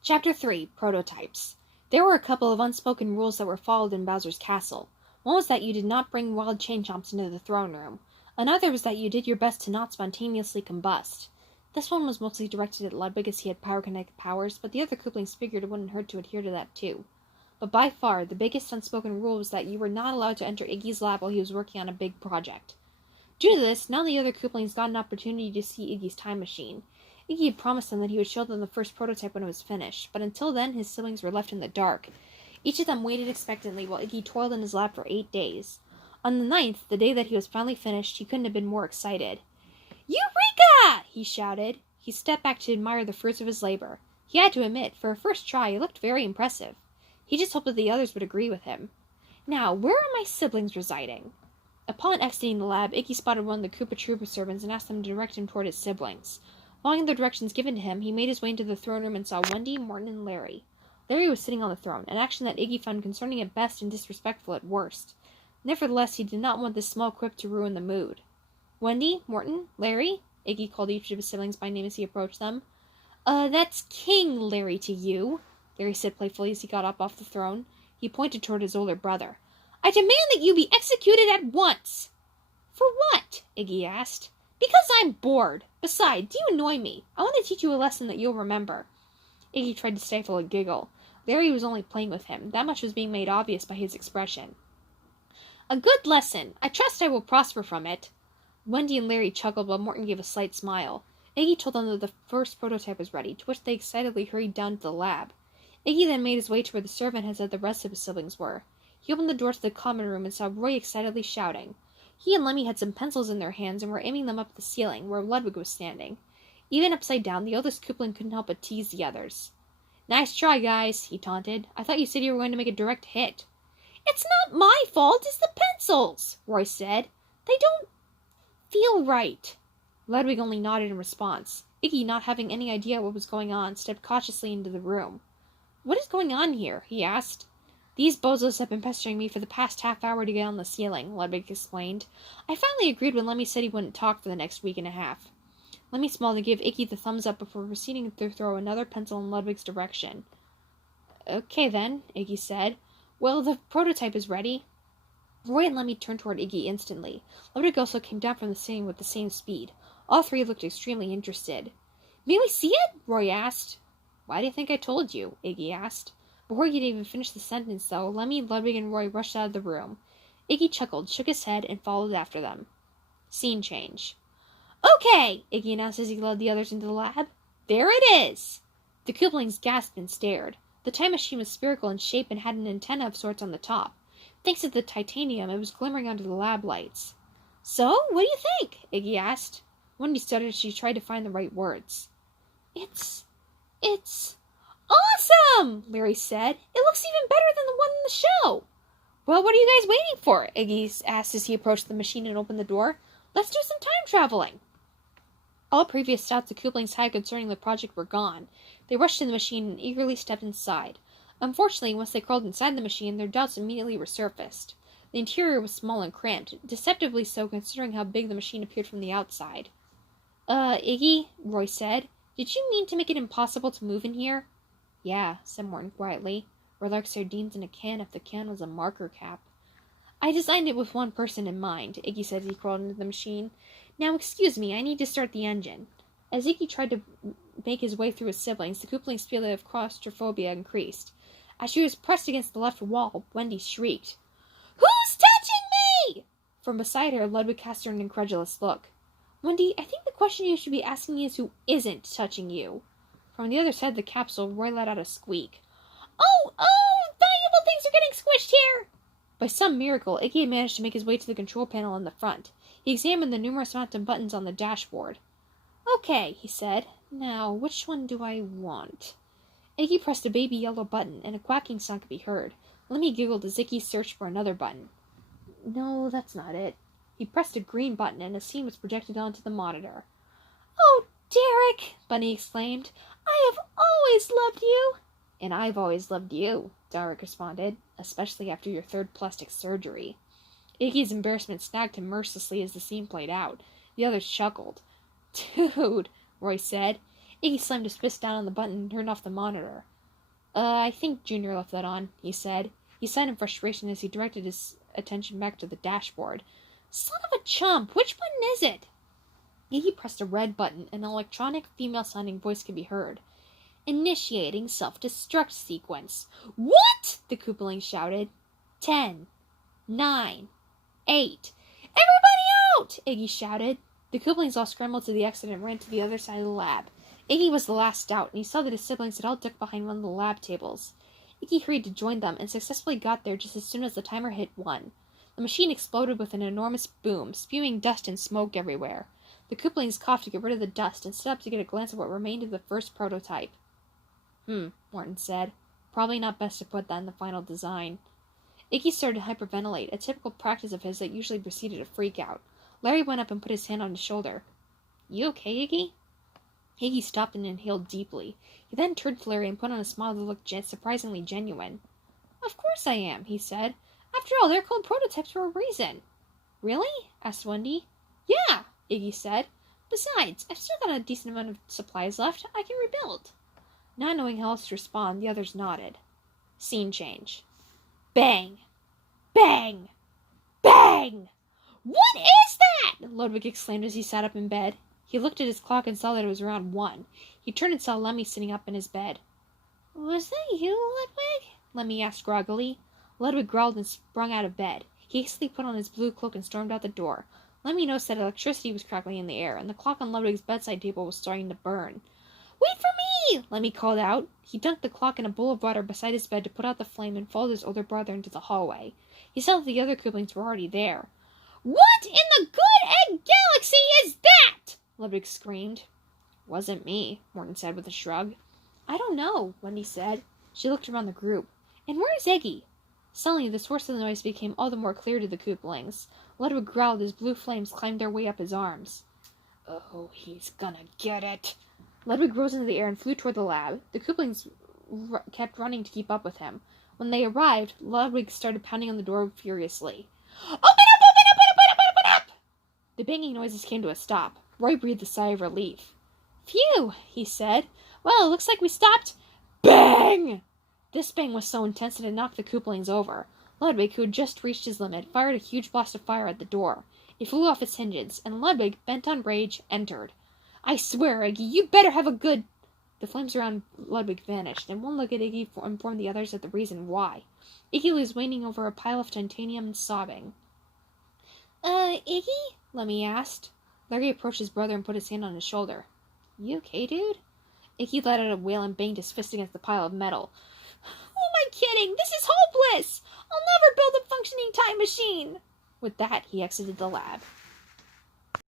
Chapter 3, Prototypes. There were a couple of unspoken rules that were followed in Bowser's castle. One was that you did not bring wild chain chomps into the throne room. Another was that you did your best to not spontaneously combust. This one was mostly directed at Ludwig as he had pyrokinetic powers, but the other Kooplings figured it wouldn't hurt to adhere to that too. But by far, the biggest unspoken rule was that you were not allowed to enter Iggy's lab while he was working on a big project. Due to this, none of the other Kooplings got an opportunity to see Iggy's time machine. Iggy had promised them that he would show them the first prototype when it was finished, but until then his siblings were left in the dark. Each of them waited expectantly while Iggy toiled in his lab for 8 days. On the 9th, the day that he was finally finished, he couldn't have been more excited. "Eureka!" he shouted. He stepped back to admire the fruits of his labor. He had to admit, for a first try, it looked very impressive. He just hoped that the others would agree with him. Now, where are my siblings residing? Upon exiting the lab, Iggy spotted one of the Koopa Troopa servants and asked them to direct him toward his siblings. Following the directions given to him, he made his way into the throne room and saw Wendy, Morton, and Larry. Larry was sitting on the throne, an action that Iggy found concerning at best and disrespectful at worst. Nevertheless, he did not want this small quip to ruin the mood. "Wendy, Morton, Larry?" Iggy called each of his siblings by name as he approached them. That's King Larry to you," Larry said playfully as he got up off the throne. He pointed toward his older brother. "I demand that you be executed at once." "For what?" Iggy asked. "Because I'm bored. Besides, you annoy me. I want to teach you a lesson that you'll remember." Iggy tried to stifle a giggle. Larry was only playing with him. That much was being made obvious by his expression. "A good lesson. I trust I will prosper from it." Wendy and Larry chuckled while Morton gave a slight smile. Iggy told them that the first prototype was ready, to which they excitedly hurried down to the lab. Iggy then made his way to where the servant had said the rest of his siblings were. He opened the door to the common room and saw Roy excitedly shouting. He and Lemmy had some pencils in their hands and were aiming them up at the ceiling, where Ludwig was standing. Even upside down, the oldest Koopling couldn't help but tease the others. "Nice try, guys," he taunted. "I thought you said you were going to make a direct hit." "It's not my fault, it's the pencils," Roy said. "They don't feel right." Ludwig only nodded in response. Iggy, not having any idea what was going on, stepped cautiously into the room. "What is going on here?" he asked. "These bozos have been pestering me for the past half-hour to get on the ceiling," Ludwig explained. "I finally agreed when Lemmy said he wouldn't talk for the next week and a half." Lemmy smiled and gave Iggy the thumbs up before proceeding to throw another pencil in Ludwig's direction. "Okay then," Iggy said. "Well, the prototype is ready." Roy and Lemmy turned toward Iggy instantly. Ludwig also came down from the ceiling with the same speed. All three looked extremely interested. "May we see it?" Roy asked. "Why do you think I told you?" Iggy asked. Before he could even finish the sentence, though, Lemmy, Ludwig, and Roy rushed out of the room. Iggy chuckled, shook his head, and followed after them. Scene change. "Okay," Iggy announced as he led the others into the lab. "There it is!" The Kooplings gasped and stared. The time machine was spherical in shape and had an antenna of sorts on the top. Thanks to the titanium, it was glimmering under the lab lights. "So, what do you think?" Iggy asked. Wendy stuttered as she tried to find the right words. It's awesome!" Larry said. "It looks even better than the one in the show." "Well, what are you guys waiting for?" Iggy asked as he approached the machine and opened the door. "Let's do some time traveling." All previous doubts the Kooplings had concerning the project were gone. They rushed to the machine and eagerly stepped inside. Unfortunately, once they crawled inside the machine, their doubts immediately resurfaced. The interior was small and cramped, deceptively so considering how big the machine appeared from the outside. Iggy," Roy said, "did you mean to make it impossible to move in here?" "Yeah," said Morton quietly. "We're like sardines in a can if the can was a marker cap." "I designed it with one person in mind," Iggy said as he crawled into the machine. "Now, excuse me, I need to start the engine." As Iggy tried to make his way through his siblings, the Koopling's feeling of claustrophobia increased. As she was pressed against the left wall, Wendy shrieked, "Who's touching me?" From beside her, Ludwig cast her an incredulous look. "Wendy, I think the question you should be asking is who isn't touching you." From the other side of the capsule, Roy let out a squeak. Oh, valuable things are getting squished here!" By some miracle, Iggy had managed to make his way to the control panel in the front. He examined the numerous amount of buttons on the dashboard. "Okay," he said. "Now, which one do I want?" Iggy pressed a baby yellow button, and a quacking sound could be heard. Lemmy giggled as Iggy searched for another button. "No, that's not it." He pressed a green button, and a scene was projected onto the monitor. "Oh, Derek!" Bunny exclaimed. "I have always loved you!" "And I've always loved you," Derek responded, "especially after your third plastic surgery." Iggy's embarrassment snagged him mercilessly as the scene played out. The others chuckled. "Dude," Roy said, Iggy slammed his fist down on the button and turned off the monitor. I think Junior left that on, he said. He sighed in frustration as he directed his attention back to the dashboard. Son of a chump! Which button is it? Iggy pressed a red button, and an electronic, female-sounding voice could be heard. Initiating self-destruct sequence. What? The Koopalings shouted. 10, 9, 8. Everybody out! Iggy shouted. The Koopalings all scrambled to the exit and ran to the other side of the lab. Iggy was the last out, and he saw that his siblings had all ducked behind one of the lab tables. Iggy hurried to join them and successfully got there just as soon as the timer hit 1. The machine exploded with an enormous boom, spewing dust and smoke everywhere. The Koopalings coughed to get rid of the dust and stood up to get a glance at what remained of the first prototype. Morton said. Probably not best to put that in the final design. Iggy started to hyperventilate, a typical practice of his that usually preceded a freak-out. Larry went up and put his hand on his shoulder. You okay, Iggy? Iggy stopped and inhaled deeply. He then turned to Larry and put on a smile that looked surprisingly genuine. Of course I am, he said. After all, they're called prototypes for a reason. Really? Asked Wendy. Yeah, Iggy said. Besides, I've still got a decent amount of supplies left. I can rebuild. Not knowing how else to respond, the others nodded. Scene change. Bang! Bang! Bang! What is that? Ludwig exclaimed as he sat up in bed. He looked at his clock and saw that it was around 1. He turned and saw Lemmy sitting up in his bed. Was that you, Ludwig? Lemmy asked groggily. Ludwig growled and sprung out of bed. He hastily put on his blue cloak and stormed out the door. Lemmy noticed that electricity was crackling in the air, and the clock on Ludwig's bedside table was starting to burn. Wait for me! Lemmy called out. He dunked the clock in a bowl of water beside his bed to put out the flame and followed his older brother into the hallway. He saw that the other Koopalings were already there. What in the good egg galaxy is that? Ludwig screamed. Wasn't me, Morton said with a shrug. I don't know, Wendy said. She looked around the group. And where's Iggy? Suddenly, the source of the noise became all the more clear to the Koopalings. Ludwig growled as blue flames climbed their way up his arms. Oh, he's gonna get it. Ludwig rose into the air and flew toward the lab. The Koopalings kept running to keep up with him. When they arrived, Ludwig started pounding on the door furiously. Open up! Open up! Open up! Open up! Open up! The banging noises came to a stop. Roy breathed a sigh of relief. Phew, he said. Well, it looks like we stopped. Bang! This bang was so intense that it knocked the Koopalings over. Ludwig, who had just reached his limit, fired a huge blast of fire at the door. It flew off its hinges, and Ludwig, bent on rage, entered. I swear, Iggy, you better have a good... The flames around Ludwig vanished, and one look at Iggy informed the others of the reason why. Iggy was leaning over a pile of titanium and sobbing. Iggy? Lemmy asked. Larry approached his brother and put his hand on his shoulder. You okay, dude? Iggy let out a wail and banged his fist against the pile of metal. Who am I kidding? This is hopeless! I'll never build a functioning time machine! With that, he exited the lab.